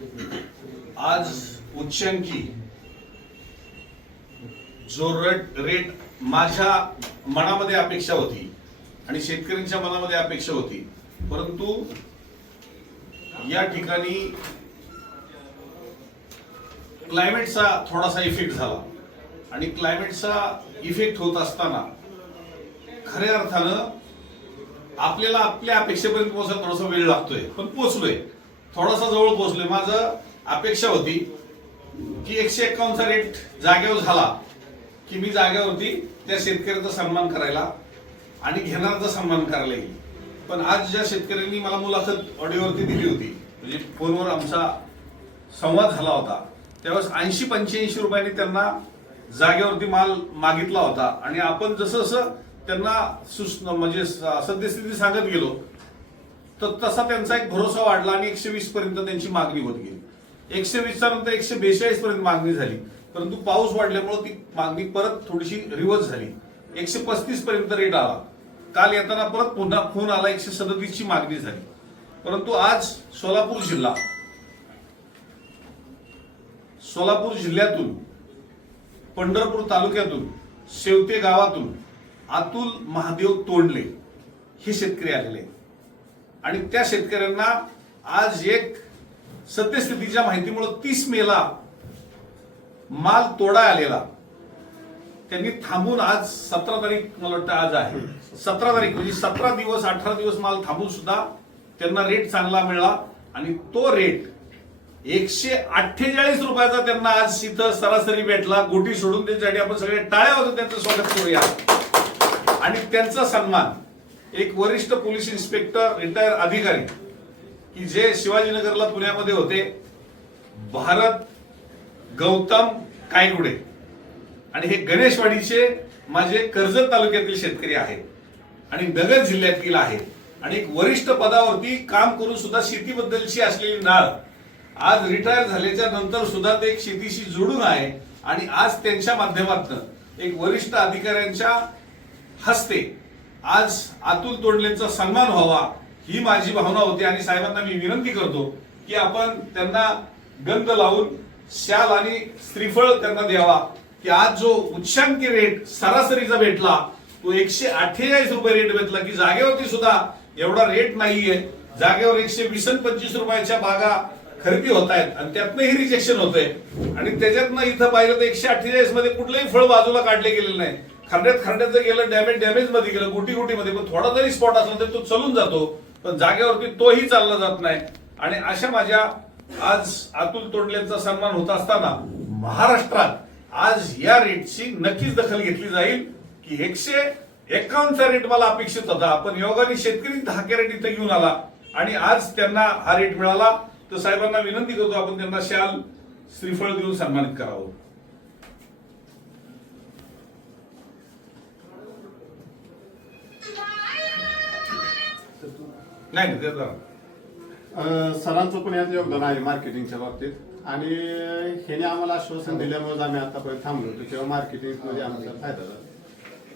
आज उच्चांकी जो रेट रेट माझ्या मनामध्ये अपेक्षा होती आणि शेतकऱ्यांच्या मनामध्ये अपेक्षा होती परंतु या ठिकाणी क्लायमेटचा थोडासा इफेक्ट झाला. आणि क्लायमेटचा इफेक्ट होत असताना खऱ्या अर्थानं आपल्याला आपल्या अपेक्षेपर्यंत पोहोचायला थोडासा वेळ लागतोय पण पोचलोय थोडासा जवळ पोहोचलोय. माझं अपेक्षा होती की एकशे एकावन्नचा रेट जागेवर झाला की मी जागेवरती त्या शेतकऱ्याचा सन्मान करायला आणि घेणाऱ्याचा सन्मान करायला येईल. पण आज ज्या शेतकऱ्यांनी मला मुलाखत ऑडिओवरती दिली होती म्हणजे फोनवर आमचा संवाद झाला होता त्यावेळेस ऐंशी पंच्याऐंशी रुपयांनी त्यांना जागेवरती माल मागितला होता. आणि आपण जसं जसं त्यांना सुस म्हणजे सद्यस्थिती सांगत गेलो तर तसा त्यांचा एक भरोसा वाढला आणि एकशे वीस पर्यंत त्यांची मागणी होत गेली. एकशे वीस नंतर एकशे बेचाळीस पर्यंत मागणी झाली. परंतु पाऊस वाढल्यामुळे ती मागणी परत थोडीशी रिवर्स झाली. एकशे पस्तीस पर्यंत रेट आला. काल येताना परत पुन्हा फोन आला. एकशे सदतीस ची मागणी झाली. परंतु आज सोलापूर जिल्हा सोलापूर जिल्ह्यातून पंढरपूर तालुक्यातून शेवते गावातून अतुल महादेव तोंडले हे शेतकरी आलेले आहेत. आणि त्या शेतकऱ्यांना आज एक सद्यस्थितीच्या माहितीमुळे तीस मेला माल तोडा आलेला. त्यांनी थांबून आज सतरा तारीख मला वाटतं आज आहे. सतरा तारीख म्हणजे सतरा दिवस अठरा दिवस माल थांबून सुद्धा त्यांना रेट चांगला मिळाला. आणि तो रेट एकशे अठ्ठेचाळीस रुपयाचा त्यांना आज इथं सरासरी भेटला. गोटी सोडून त्यांच्यासाठी आपण सगळे टाळ्या होतो त्यांचं स्वागत करूया. आणि त्यांचा सन्मान. एक वरिष्ठ पोलीस इन्स्पेक्टर रिटायर अधिकारी की जे शिवाजीनगरला पुण्यामध्ये होते. भारत गौतम कायगुडे आणि हे गणेशवाडीचे माझे कर्जत तालुक्यातील शेतकरी आहेत आणि नगर जिल्ह्यातील आहेत आणि एक वरिष्ठ पदावरती काम करून सुद्धा शेतीबद्दलची असलेली नाळ आज रिटायर झाल्याच्यानंतर सुद्धा ते एक शेतीशी जोडून आहे. आणि आज त्यांच्या माध्यमातून एक वरिष्ठ अधिकाऱ्यांच्या हस्ते आज अतुल तोंडलेंचा सन्मान व्हावा ही माझी भावना होती आणि साहेबांना मी विनंती करतो की आपण त्यांना गंध लावून शाल आणि श्रीफळ त्यांना द्यावा. की आज जो उच्चांकी रेट सरासरीचा भेटला तो एकशे अठ्ठेचाळीस रुपये रेट भेटला की जागेवरती सुद्धा एवढा रेट नाहीये. जागेवर एकशे वीस पंचवीस रुपयाच्या बागा खरेदी होत आहेत आणि त्यातनंही रिजेक्शन होतंय. आणि त्याच्यातनं इथं पाहिलं तर एकशे अठ्ठेचाळीसमध्ये कुठलंही फळ बाजूला काढले गेलेलं नाही. खंड्यात खड्ड्यात जर गेलं डॅमेज डॅमेजमध्ये गेलं गुटी गुटी मध्ये पण थोडा जरी स्पॉट असला तरी तो चलून जातो पण जागेवरती तोही चालला जात नाही. आणि अशा माझ्या आज अतुल तोंडलेंचा सन्मान होत असताना महाराष्ट्रात आज या रेटची नक्कीच दखल घेतली जाईल की एकशे एकावन्नचा रेट मला अपेक्षित होता. पण योगाने शेतकरी दहा कॅरेट इथं घेऊन आला आणि आज त्यांना हा रेट मिळाला. तर साहेबांना विनंती करतो आपण त्यांना शाल श्रीफळ देऊन सन्मानित करावं. नाही नाही. अ, सरांचं पण यात योगदान आहे मार्केटिंगच्या बाबतीत. आणि ह्याने आम्हाला आश्वासन दिल्यामुळे आम्ही आतापर्यंत थांबलो होतो तेव्हा मार्केटिंगमध्ये आमचा फायदा झाला.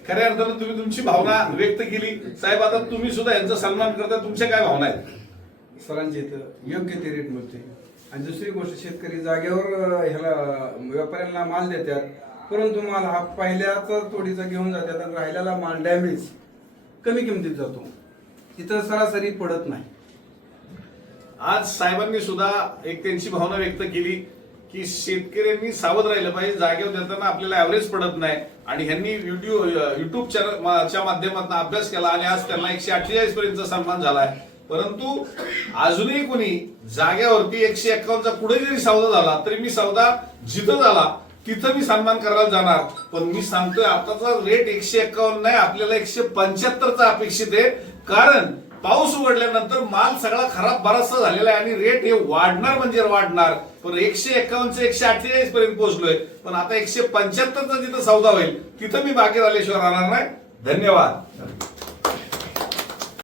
खऱ्या अर्थानं तुम्ही तुमची भावना व्यक्त केली. साहेब आता तुम्ही सुद्धा यांचा सन्मान करता तुमच्या काय भावना आहेत? सरांच्या इथं योग्य ते रेट मिळते आणि दुसरी गोष्ट शेतकरी जागेवर अं, ह्याला व्यापाऱ्यांना माल देतात परंतु माल हा पहिल्याच तोडीचा घेऊन जातात आणि राहिलेला माल डॅमेज कमी किमतीत जातो. तिथं सरासरी पडत नाही. आज साहेबांनी सुद्धा एक त्यांची भावना व्यक्त केली की शेतकऱ्यांनी सावध राहिलं पाहिजे जागेवर देताना आपल्याला ऍव्हरेज पडत नाही. आणि ह्यांनी व्हिडिओ युट्यूब च्या माध्यमातून अभ्यास केला आणि आज त्यांना एकशे अठ्ठेचाळीस पर्यंत सन्मान झालाय. परंतु अजूनही कोणी जागेवरती एकशे एकावन्नचा पुढे जरी सौदा झाला तरी मी सौदा जिथं झाला तिथं मी सन्मान करायला जाणार. पण मी सांगतोय आताचा रेट एकशे एकावन्न नाही आपल्याला एकशे पंच्याहत्तरचा अपेक्षित आहे. कारण पाऊस उघडल्यानंतर माल सगळा खराब बराचसा झालेला आहे आणि रेट हे वाढणार म्हणजे वाढणार. पण एकशे एकावन्नशे एकशे अठ्ठेचाळीस पर्यंत पोहोचलोय. पण आता एकशे पंच्याहत्तरचा जिथं सौदा होईल तिथं मी बाकी झाल्याशिवाय राहणार नाही. धन्यवाद.